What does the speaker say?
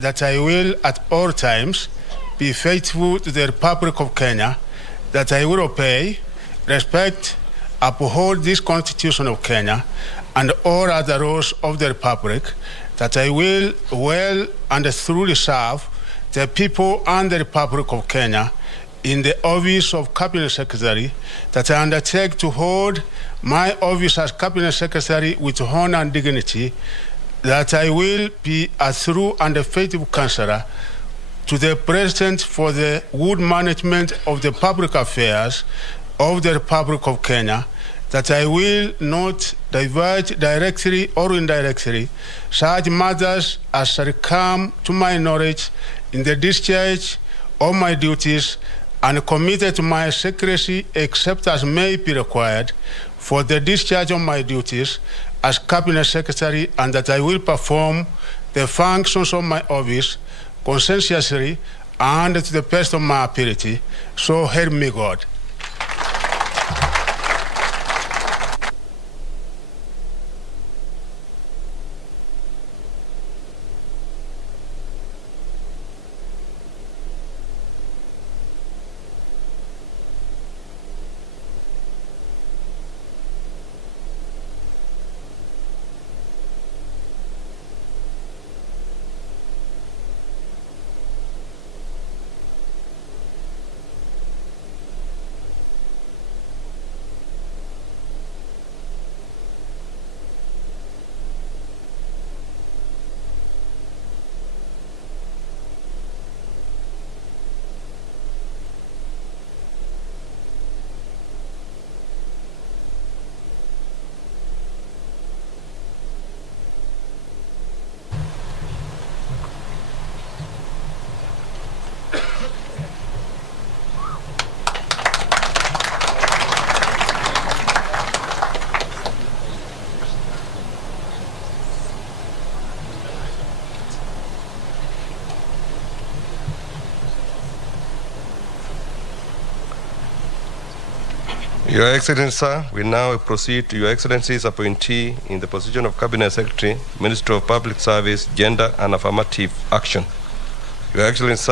that I will at all times be faithful to the Republic of Kenya, that I will obey, respect, uphold this Constitution of Kenya and all other laws of the Republic, that I will well and truly serve the people and the Republic of Kenya in the office of Cabinet Secretary, that I undertake to hold my office as Cabinet Secretary with honor and dignity, that I will be a true and a faithful counselor to the President for the good management of the public affairs of the Republic of Kenya, that I will not divulge directly or indirectly such matters as shall come to my knowledge in the discharge of my duties, and committed to my secrecy except as may be required for the discharge of my duties as Cabinet Secretary, and that I will perform the functions of my office conscientiously and to the best of my ability. So help me God. Your Excellency, sir, we now proceed to Your Excellency's appointee in the position of Cabinet Secretary, Minister of Public Service, Gender and Affirmative Action. Your Excellency, sir,